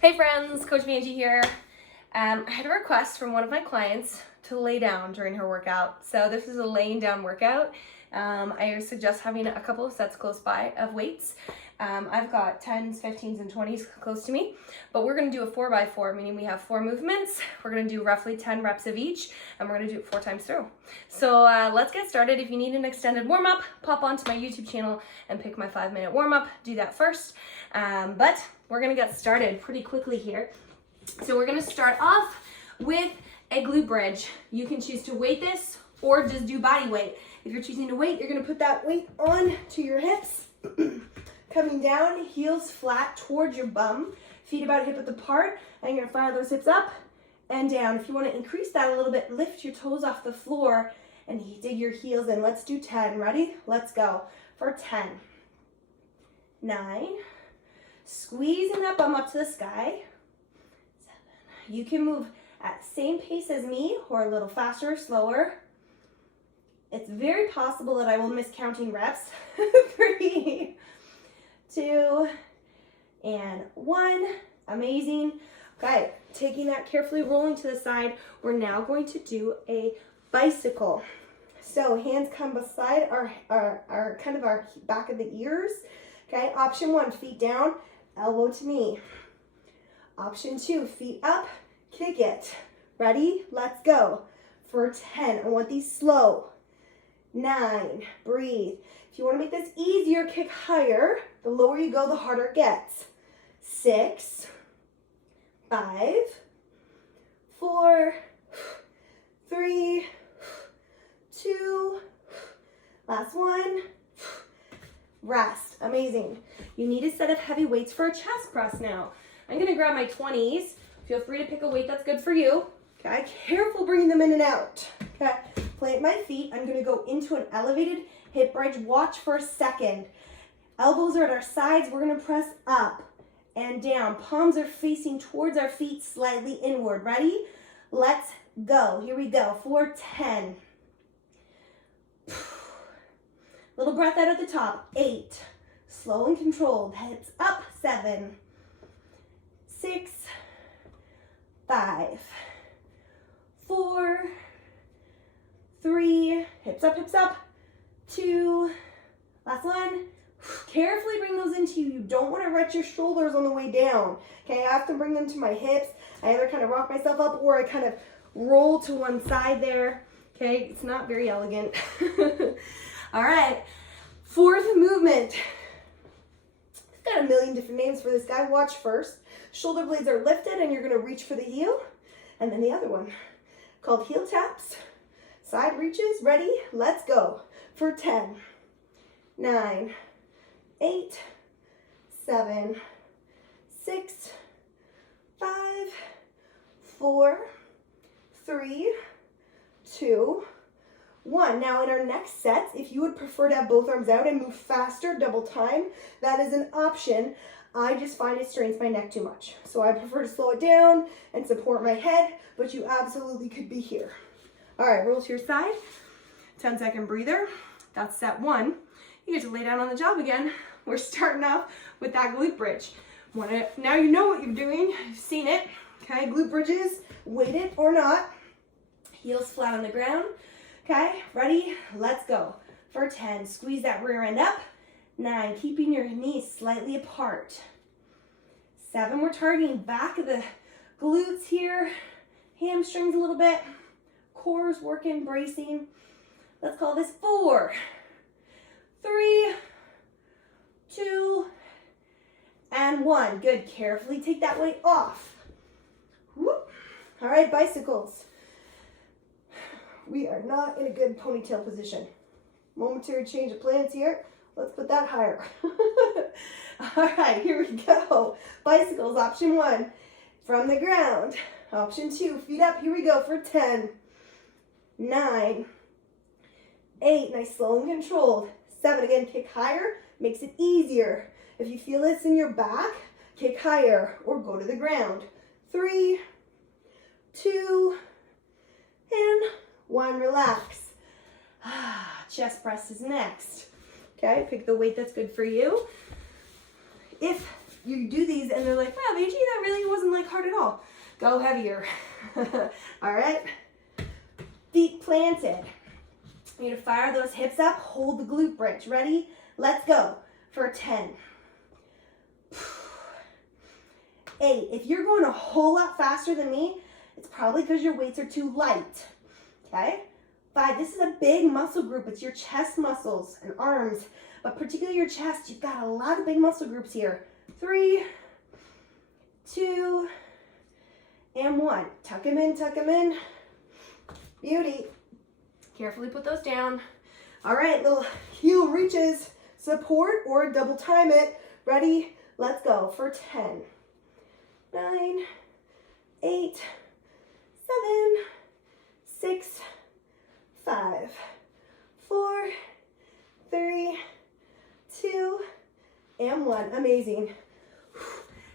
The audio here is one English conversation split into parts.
Hey friends, Coach Angie here. I had a request from one of my clients to lay down during her workout. So this is a laying down workout. I suggest having a couple of sets close by of weights. I've got 10s, 15s, and 20s close to me, but we're gonna do a 4x4, meaning we have 4 movements. We're gonna do roughly 10 reps of each, and we're gonna do it 4 times through. So let's get started. If you need an extended warm-up, pop onto my YouTube channel and pick my 5-minute warm-up. Do that first, but we're gonna get started pretty quickly here. So we're gonna start off with a glute bridge. You can choose to weight this or just do body weight. If you're choosing to weight, you're gonna put that weight on to your hips, coming down, heels flat towards your bum, feet about hip width apart, and you're gonna fire those hips up and down. If you wanna increase that a little bit, lift your toes off the floor and dig your heels in. Let's do 10, ready? Let's go for 10, 9, squeezing that bum up to the sky, 7. You can move at the same pace as me or a little faster or slower. It's very possible that I will miss counting reps. 3, 2, and 1. Amazing. Okay, taking that carefully, rolling to the side. We're now going to do a bicycle. So hands come beside our kind of our back of the ears. Okay, option 1, feet down, elbow to knee. Option 2, feet up, kick it. Ready? Let's go. For 10, I want these slow. 9, breathe. If you want to make this easier, kick higher. The lower you go, the harder it gets. 6, 5, 4, 3, 2, last one. Rest. Amazing. You need a set of heavy weights for a chest press now. I'm going to grab my 20s. Feel free to pick a weight that's good for you. Okay, careful bringing them in and out. Okay, plant my feet. I'm going to go into an elevated hip bridge. Watch for a second. Elbows are at our sides. We're going to press up and down. Palms are facing towards our feet, slightly inward. Ready? Let's go. Here we go. For 10. Little breath out at the top. 8. Slow and controlled. Hips up. 7. 6. 5. 4. 3. Hips up. 2. Last one. Carefully bring those into you. You don't want to wrench your shoulders on the way down. Okay, I have to bring them to my hips. I either kind of rock myself up or I kind of roll to one side there. Okay, it's not very elegant. All right, 4th movement. It's got a million different names for this guy. Watch first. Shoulder blades are lifted and you're going to reach for the heel. And then the other one called heel taps. Side reaches. Ready? Let's go. For 10, 9, 8, 7, 6, 5, 4, 3, 2, 1. Now in our next sets, if you would prefer to have both arms out and move faster, double time, that is an option. I just find it strains my neck too much. So I prefer to slow it down and support my head, but you absolutely could be here. All right, roll to your side. 10-second breather. That's set 1. You get to lay down on the job again. We're starting off with that glute bridge. Now you know what you're doing. You've seen it. Okay, glute bridges, weighted or not. Heels flat on the ground. Okay, ready? Let's go. For 10, squeeze that rear end up. 9, keeping your knees slightly apart. 7, we're targeting back of the glutes here. Hamstrings a little bit. Core's working, bracing. Let's call this 4, 3, 2, and 1. Good. Carefully take that weight off. Whoop. All right, bicycles. We are not in a good ponytail position. Momentary change of plans here. Let's put that higher. All right, here we go. Bicycles, option 1, from the ground. Option 2, feet up. Here we go for 10, 9, 8, nice, slow and controlled. 7, again, kick higher, makes it easier. If you feel this in your back, kick higher or go to the ground. 3, 2, and 1, relax. Chest press is next. Okay, pick the weight that's good for you. If you do these and they're like, wow, AG, that really wasn't like hard at all. Go heavier. All right. Feet planted. You're gonna fire those hips up, hold the glute bridge. Ready? Let's go for 10. 8. If you're going a whole lot faster than me, it's probably because your weights are too light. Okay? 5. This is a big muscle group. It's your chest muscles and arms, but particularly your chest. You've got a lot of big muscle groups here. 3, 2, and 1. Tuck them in, tuck them in. Beauty. Carefully put those down. All right, little heel reaches, support or double time it. Ready? Let's go for 10, 9, 8, 7, 6, 5, 4, 3, 2, and 1. Amazing.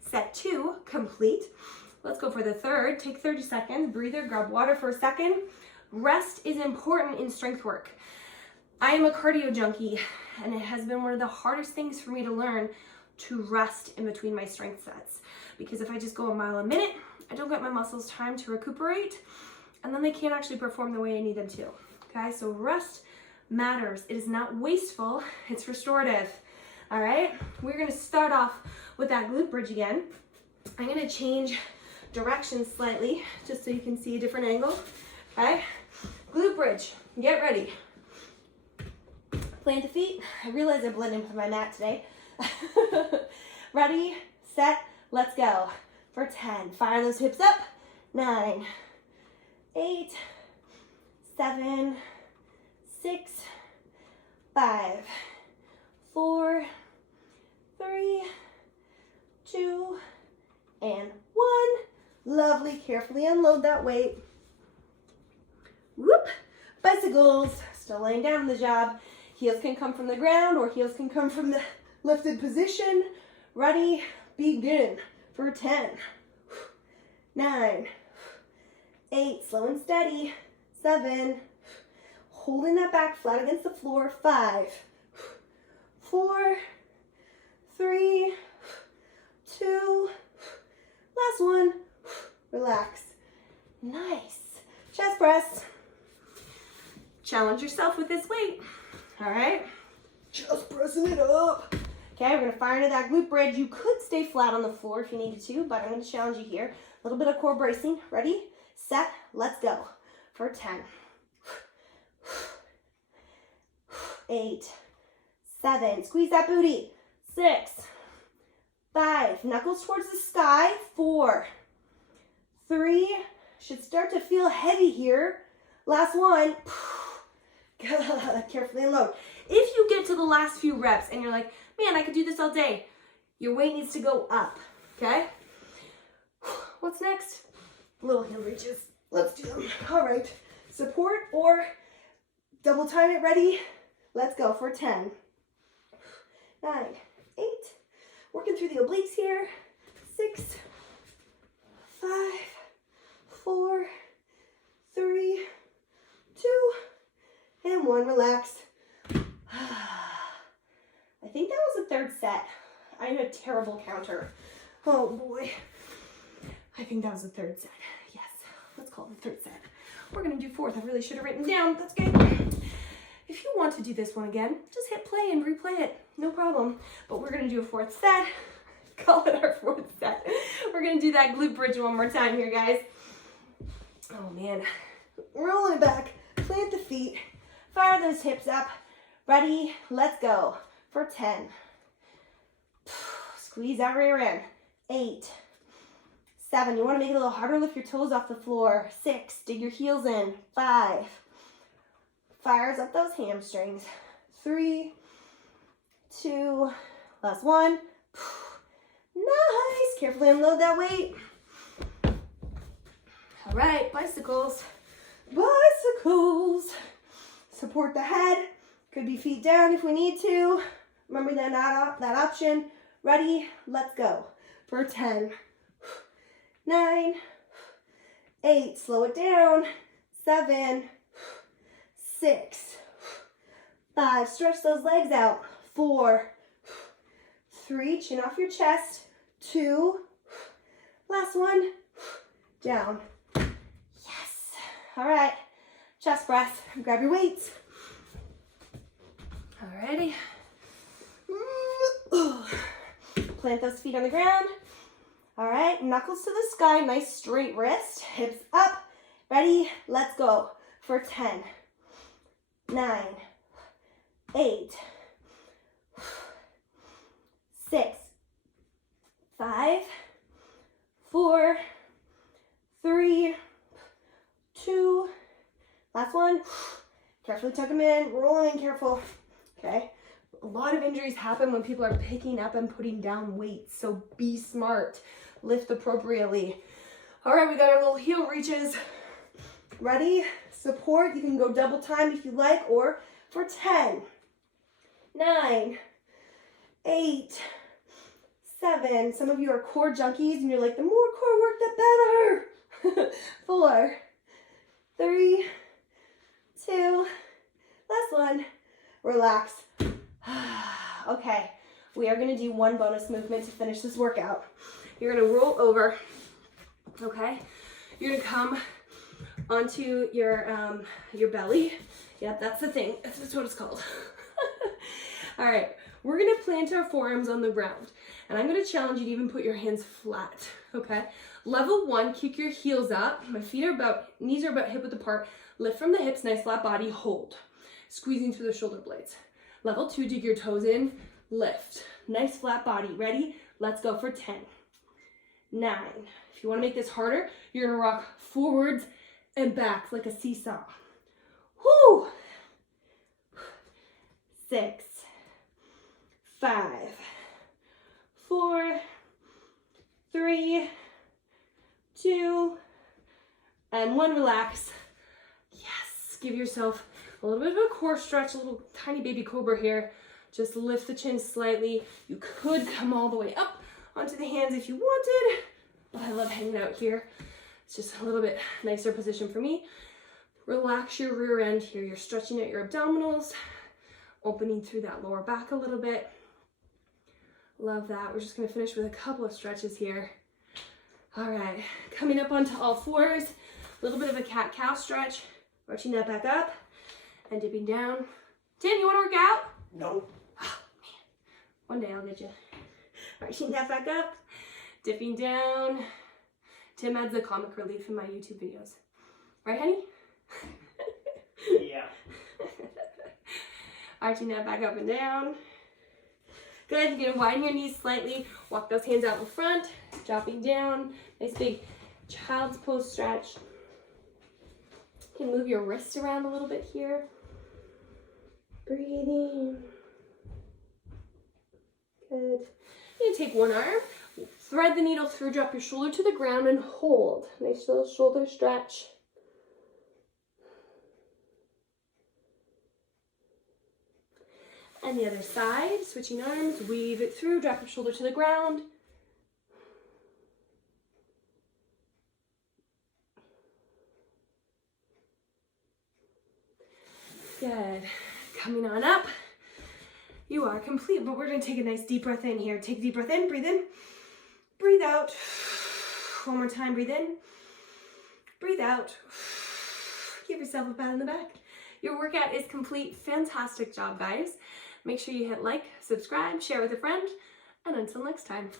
Set 2 complete. Let's go for the third. Take 30 seconds, breather, grab water for a second. Rest is important in strength work. I am a cardio junkie, and it has been one of the hardest things for me to learn to rest in between my strength sets. Because if I just go a mile a minute, I don't get my muscles time to recuperate, and then they can't actually perform the way I need them to. Okay, so rest matters. It is not wasteful, it's restorative. All right, we're gonna start off with that glute bridge again. I'm gonna change direction slightly, just so you can see a different angle. Okay, glute bridge, get ready. Plant the feet. I realize I blended with my mat today. Ready, set, let's go. For 10, fire those hips up. 9, 8, 7, 6, 5, 4, 3, 2, and 1. Lovely, carefully unload that weight. Whoop, bicycles, still laying down in the job. Heels can come from the ground or heels can come from the lifted position. Ready, begin for 10, 9, 8, slow and steady, 7, holding that back flat against the floor, 5, 4, 3, 2, last one, relax. Nice. Chest press. Challenge yourself with this weight. All right, just pressing it up. Okay, we're gonna fire into that glute bridge. You could stay flat on the floor if you needed to, but I'm gonna challenge you here. A little bit of core bracing. Ready, set, let's go. For 10, 8, 7, squeeze that booty. 6, 5, knuckles towards the sky. 4, 3, should start to feel heavy here. Last one. Carefully unload. If you get to the last few reps and you're like, man, I could do this all day, your weight needs to go up, okay? What's next? Little heel reaches. Let's do them. All right. Support or double time it. Ready? Let's go for 10, 9, 8. Working through the obliques here. 6, 5, 4, 3, 2, and 1. Relax. I think that was the third set. I'm a terrible counter. Oh boy. I think that was the third set. Yes, let's call it the third set. We're gonna do fourth. I really should have written down. That's good. If you want to do this one again, just hit play and replay it. No problem. But we're gonna do a fourth set. Call it our fourth set. We're gonna do that glute bridge one more time here, guys. Oh man. Rolling it back. Plant the feet. Fire those hips up. Ready? Let's go. For 10. Squeeze that rear end. 8, 7. You want to make it a little harder. Lift your toes off the floor. 6. Dig your heels in. 5. Fires up those hamstrings. 3, 2. Last one. Nice. Carefully unload that weight. All right. Bicycles. Bicycles. Support the head. Could be feet down if we need to. Remember that option. Ready? Let's go. For 10, 9, 8. Slow it down. 7, 6, 5. Stretch those legs out. 4, 3. Chin off your chest. 2. Last one. Down. Yes. All right. Chest press. Grab your weights. Alrighty. Plant those feet on the ground. All right, knuckles to the sky, nice straight wrist, hips up. Ready? Let's go for 10, 9, 8, 6, 5, 4, 3, 2, last one. Carefully tuck them in, roll in, careful. Okay. A lot of injuries happen when people are picking up and putting down weights, so be smart. Lift appropriately. All right, we got our little heel reaches. Ready? Support. You can go double time if you like, or for 10, 9, 8, 7. Some of you are core junkies and you're like, the more core work, the better. 4, 3, 2, last one. Relax. Okay, we are gonna do one bonus movement to finish this workout. You're gonna roll over, okay? You're gonna come onto your belly. Yep, that's the thing. That's what it's called. All right, we're gonna plant our forearms on the ground, and I'm gonna challenge you to even put your hands flat, okay? Level 1, kick your heels up. My feet are knees are about hip width apart. Lift from the hips, nice flat body, hold. Squeezing through the shoulder blades. Level 2, dig your toes in, lift. Nice flat body. Ready? Let's go for 10, 9. If you want to make this harder, you're going to rock forwards and back like a seesaw. Whoo! 6, 5, 4, 3, 2, and 1. Relax. Yes. Give yourself a little bit of a core stretch, a little tiny baby cobra here. Just lift the chin slightly. You could come all the way up onto the hands if you wanted, but I love hanging out here. It's just a little bit nicer position for me. Relax your rear end here. You're stretching out your abdominals, opening through that lower back a little bit. Love that. We're just gonna finish with a couple of stretches here. All right, coming up onto all fours, a little bit of a cat-cow stretch, arching that back up and dipping down. Tim, you wanna work out? No. Oh, man. One day I'll get you. Arching that back up, dipping down. Tim adds the comic relief in my YouTube videos. Right, honey? Yeah. Arching that back up and down. Good, you're gonna widen your knees slightly. Walk those hands out in front, dropping down. Nice big child's pose stretch. You can move your wrists around a little bit here. Breathing. Good. You take one arm, thread the needle through, drop your shoulder to the ground and hold. Nice little shoulder stretch. And the other side, switching arms, weave it through, drop your shoulder to the ground. Good. Coming on up. You are complete, but we're going to take a nice deep breath in here. Take a deep breath in, breathe out. One more time, breathe in, breathe out. Give yourself a pat on the back. Your workout is complete. Fantastic job, guys. Make sure you hit like, subscribe, share with a friend, and until next time.